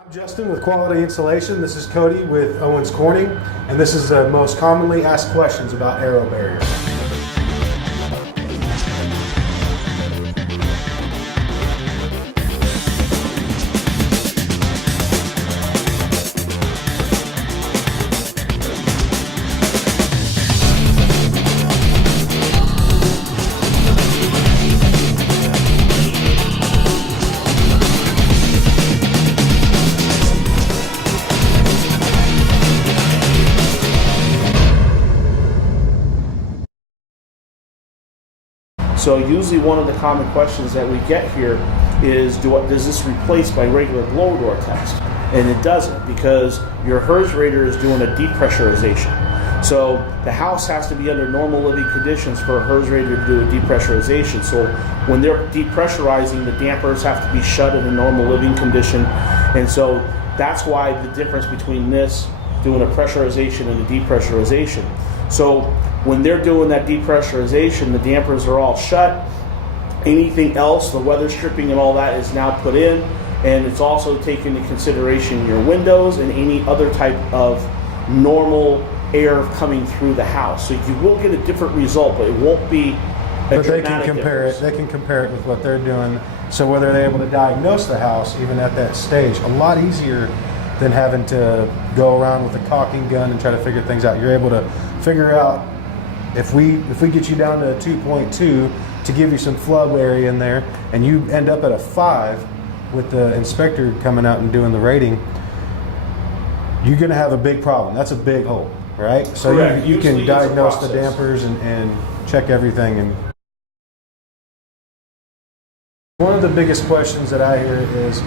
I'm Justin with Quality Insulation. This is Cody with Owens Corning, and this is the most commonly asked questions about AeroBarrier. So usually one of the common questions that we get here is, does this replace my regular blower door test? And it doesn't, because your HERS rater is doing a depressurization. So the house has to be under normal living conditions for a HERS rater to do a depressurization. So when they're depressurizing, the dampers have to be shut in a normal living condition. And so that's why the difference between this doing a pressurization and a depressurization. So when they're doing that depressurization, the dampers are all shut. Anything else, the weather stripping and all that is now put in, and it's also taken into consideration your windows and any other type of normal air coming through the house. So you will get a different result, but it won't be a dramatic difference. They can compare it with what they're doing. So whether they're able to diagnose the house even at that stage, a lot easier than having to go around with a caulking gun and try to figure things out. You're able to figure out if we get you down to a 2.2 to give you some flood area in there, and you end up at a 5 with the inspector coming out and doing the rating, you're going to have a big problem. That's a big hole, right? So you can diagnose the dampers and check everything. And one of the biggest questions that I hear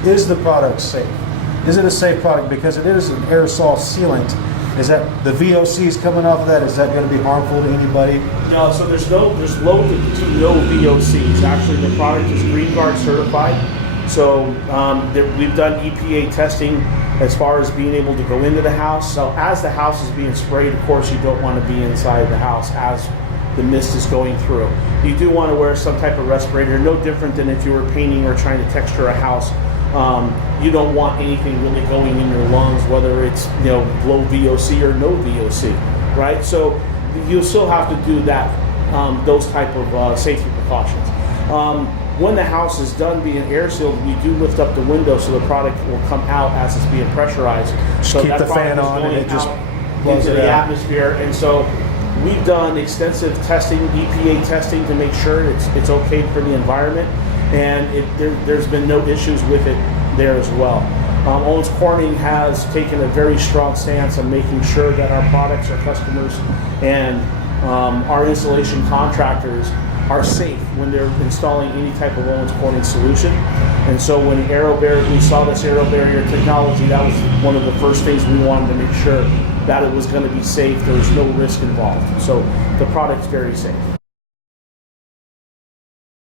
is the product safe? Is it a safe product? Because it is an aerosol sealant. Is that the VOCs coming off of that? Is that going to be harmful to anybody? No, so there's low to no VOCs. Actually, the product is Green Guard certified. So we've done EPA testing as far as being able to go into the house. So as the house is being sprayed, of course, you don't want to be inside the house as the mist is going through. You do want to wear some type of respirator, no different than if you were painting or trying to texture a house. You don't want anything really going in your lungs, whether it's low VOC or no VOC, right? So you still have to do that, those type of safety precautions. When the house is done being air sealed, we do lift up the window so the product will come out as it's being pressurized. Just so keep that the fan on and it just blows into it the out. atmosphere. And so we've done extensive testing, EPA testing, to make sure it's okay for the environment. And there's been no issues with it there as well. Owens Corning has taken a very strong stance on making sure that our products, our customers, and our installation contractors are safe when they're installing any type of Owens Corning solution. And so when we saw this AeroBarrier technology, that was one of the first things we wanted to make sure that it was going to be safe. There was no risk involved. So the product's very safe.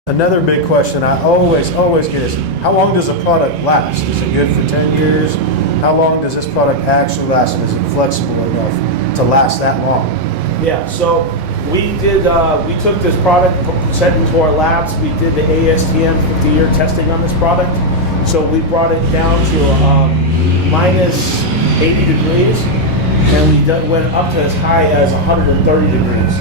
Another big question I always get is, how long does a product last? Is it good for 10 years? How long does this product actually last, and is it flexible enough to last that long? Yeah, so we took this product, sent it into our labs. We did the ASTM 50-year testing on this product. So we brought it down to minus 80 degrees, and we went up to as high as 130 degrees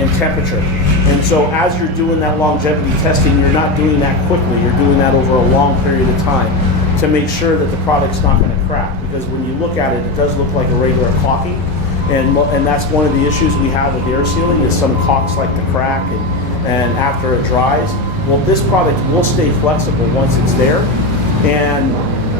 in temperature. And so as you're doing that longevity testing, you're not doing that quickly. You're doing that over a long period of time to make sure that the product's not going to crack. Because when you look at it, it does look like a regular caulking. And that's one of the issues we have with air sealing, is some caulks like to crack and after it dries. Well, this product will stay flexible once it's there, and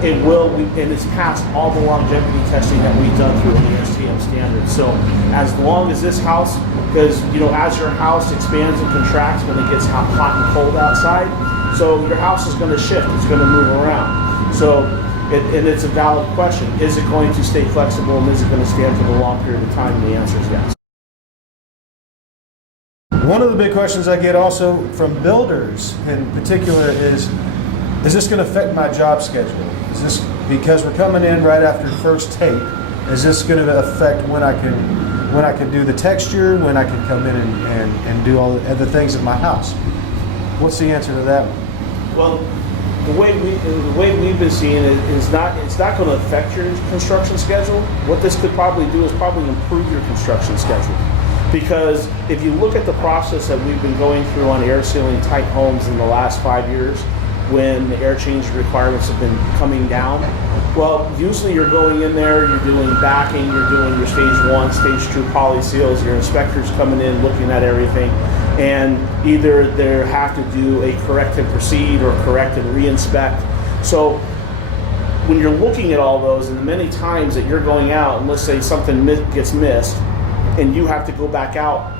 it's passed all the longevity testing that we've done through the ASTM standards. So as long as this house, because as your house expands and contracts when it gets hot and cold outside, so your house is going to shift, it's going to move around. So and it's a valid question: is it going to stay flexible, and is it going to stand for the long period of time? And the answer is yes. One of the big questions I get also from builders in particular is this going to affect my job schedule? Is this, because we're coming in right after first tape, is this going to affect when I can do the texture, when I can come in and do all the other things in my house? What's the answer to that one? Well, the way we've been seeing it is it's not going to affect your construction schedule. What this could probably do is probably improve your construction schedule. Because if you look at the process that we've been going through on air sealing tight homes in the last 5 years, when the air change requirements have been coming down, well, usually you're going in there, you're doing backing, you're doing your stage 1, stage 2 poly seals, your inspectors coming in, looking at everything, and either they have to do a correct and proceed or correct and re-inspect. So when you're looking at all those, and the many times that you're going out, and let's say something gets missed, and you have to go back out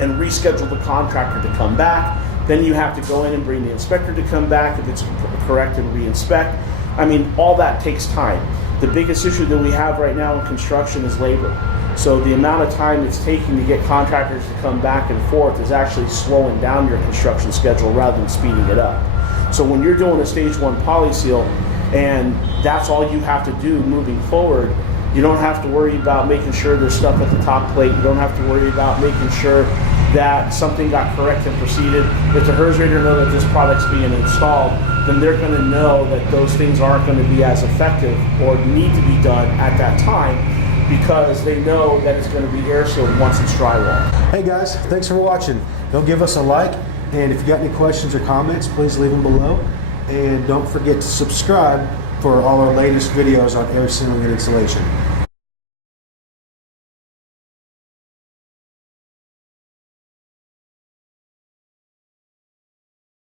and reschedule the contractor to come back, then you have to go in and bring the inspector to come back if it's correct and re-inspect. I mean, all that takes time. The biggest issue that we have right now in construction is labor. So the amount of time it's taking to get contractors to come back and forth is actually slowing down your construction schedule rather than speeding it up. So when you're doing a stage 1 poly seal and that's all you have to do moving forward, you don't have to worry about making sure there's stuff at the top plate. You don't have to worry about making sure that something got correct and proceeded. If the HERS rater know that this product's being installed, then they're going to know that those things aren't going to be as effective or need to be done at that time because they know that it's going to be air sealed once it's drywall. Hey guys, thanks for watching. Don't give us a like, and if you got any questions or comments, please leave them below. And don't forget to subscribe for all our latest videos on air sealing and insulation.